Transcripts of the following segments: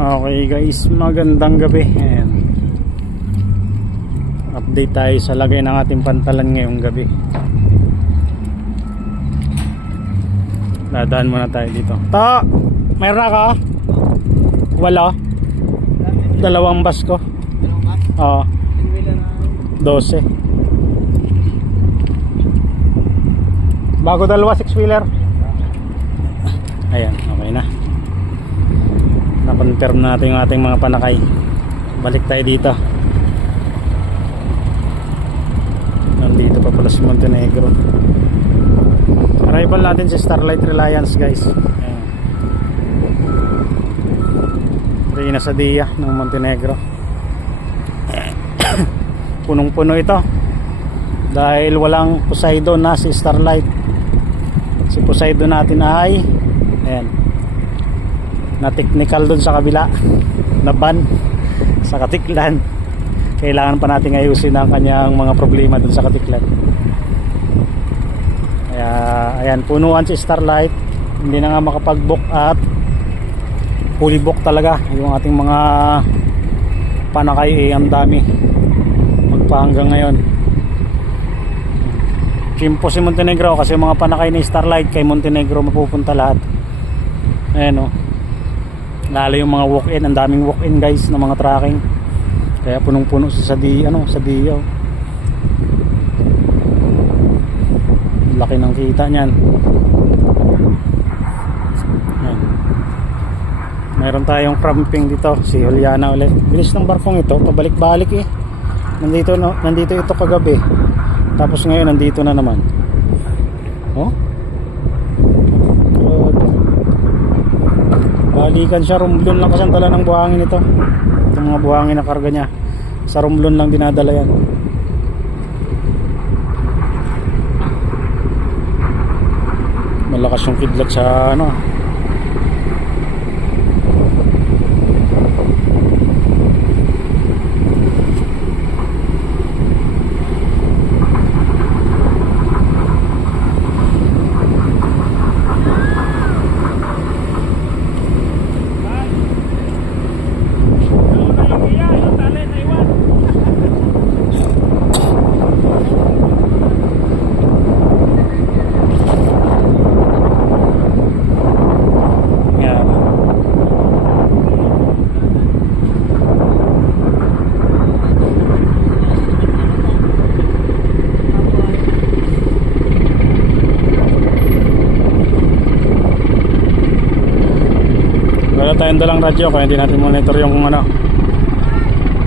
Okay guys, magandang gabi. Ayan. Update tayo sa lagay ng ating pantalan ngayong gabi. Dadaan muna tayo dito. Ta! Mayroon na ka? Wala. Dalawang bus ko. Oo. 12. Bago dalawa 6-wheeler. Ayan, okay na. Na-confirm natin yung ating mga panakay. Balik tayo dito. Nandito pa pala si Montenegro. Arrival natin si Starlight Reliance guys. Ayan. Reyna Sadia ng Montenegro. Punong-puno ito dahil walang Poseidon na si Starlight. Si Poseidon natin ay ayan, na technical dun sa kabila, na ban sa Katiklan. Kailangan pa natin ayusin ang kanyang mga problema dun sa Katiklan. Kaya ayan, punuan si Starlight. Hindi na nga makapag-book at fully book talaga yung ating mga panakay. Ang dami magpahanggang ngayon. Kimpo si Montenegro kasi mga panakay ni Starlight kay Montenegro mapupunta lahat. Ayan o, lalo yung mga walk-in, ang daming walk-in guys na mga tracking. Kaya punong-puno sa Sadia, Sadia. Laki ng kita niyan. Ayan. Mayroon tayong cramping dito, si Juliana ulit. Bilis ng barkong ito, pabalik-balik eh. Nandito ito kagabi. Tapos ngayon nandito na naman. Oh? Balikan siya, Romblon lang kasi ang dala ng buhangin ito. Itong mga buhangin na karga niya, sa Romblon lang dinadala yan. Malakas yung kidlat sa tayong dalang radyo kaya hindi natin monitor yung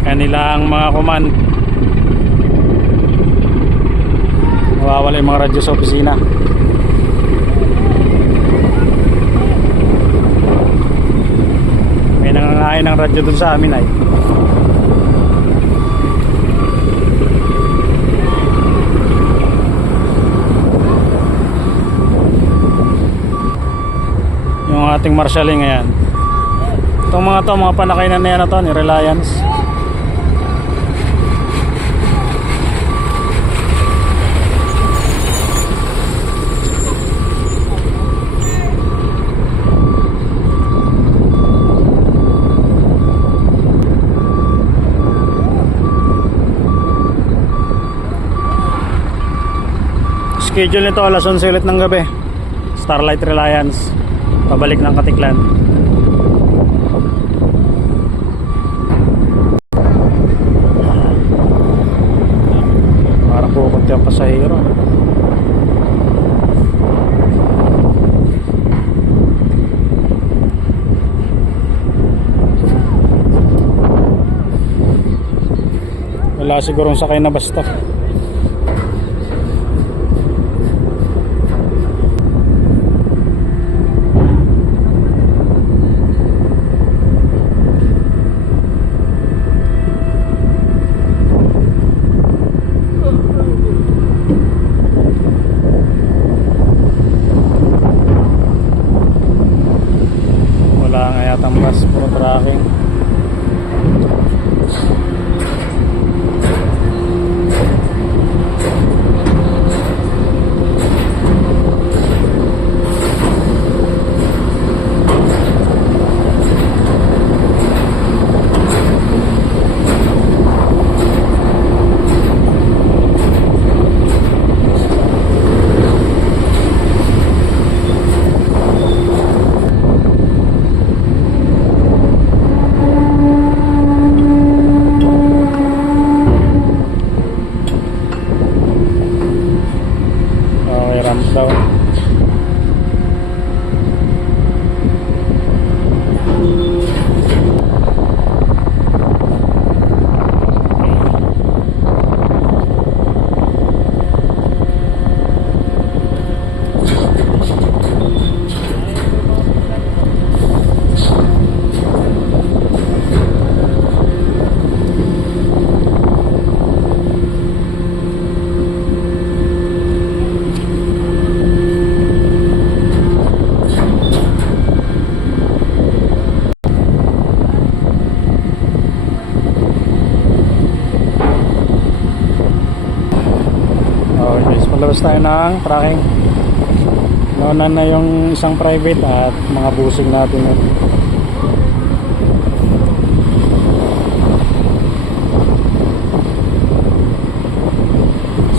kanilang mga command. Nawawala yung mga radyo sa opisina. May nangangain ng radyo dun sa amin ay yung ating marshaling. Ayan, itong mga panakay na yan ni Reliance. Schedule nito alas 11 ulit ng gabi. Starlight Reliance pabalik ng Katiklan. Ang pasahero. Wala sigurong sakay na basta. Tambas, puro tracking. lalabas tayo ng tracking. Nauna na yung isang private at mga busing natin yun.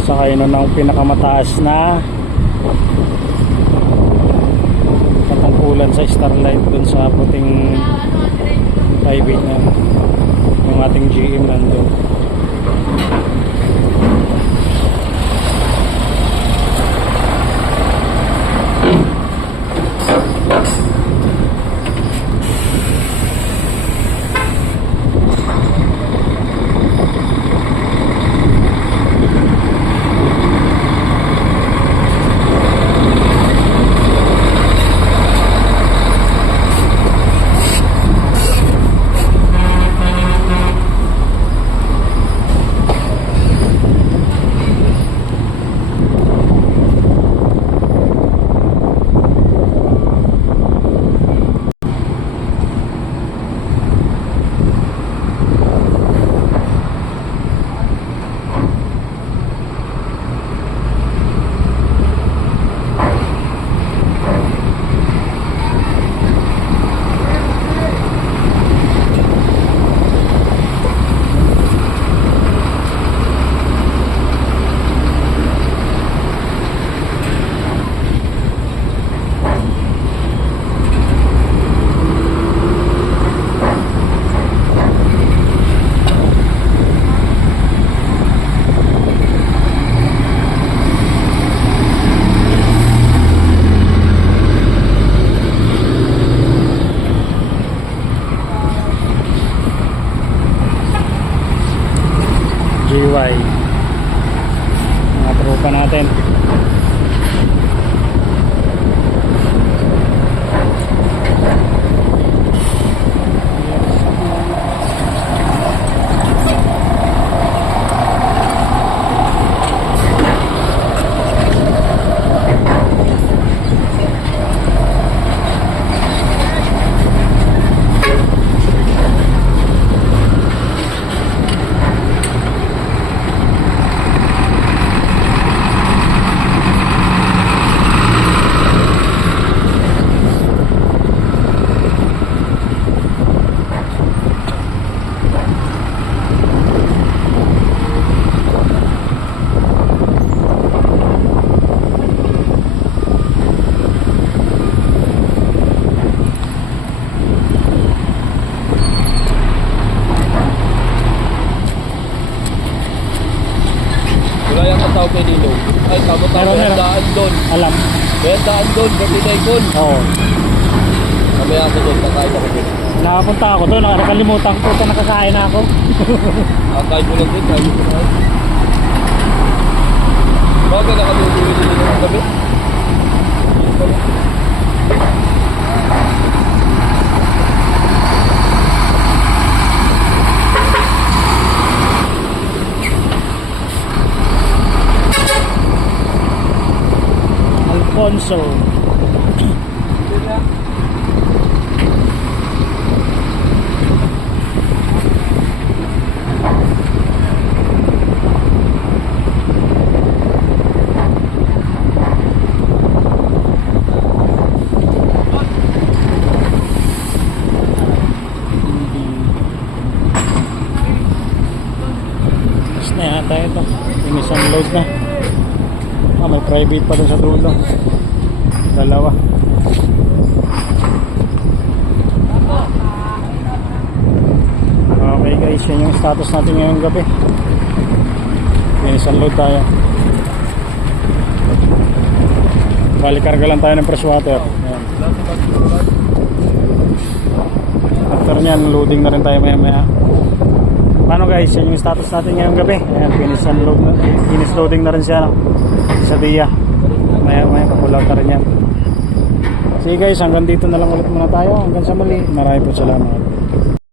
Sakay na ng pinakamataas na katungkulan sa Starlight dun sa puting private na yung ating GM nandun. GY mga tropa natin. tao kay Nilo. Ay, tama-tama, may daan doon. Alam. May daan doon, sa Pinaykon. Oo. Mamaya ako doon, kakain ako doon. Nakapunta ako doon, nakalimutan ko ito, nakakain na ako. Kakain mo lang doon, kain mo na. Bakit na kami uwi dito ng gabi? Alfonso. Na yata ito. Inisang load na. May private pa dun sa dulo. Dalawa. Okay guys, yan yung status natin ngayong gabi. Inisang load tayo. Bali karga lang tayo ng fresh water. Ayan. After nyan, loading na rin tayo maya maya. Paano guys, yan yung status natin ngayong gabi. Ayan, finish loading na rin siya, no? Sa DIA. Maya kapulaw na rin yan. Sige guys, hanggang dito na lang ulit muna tayo. Hanggang sa muli, maraming po salamat.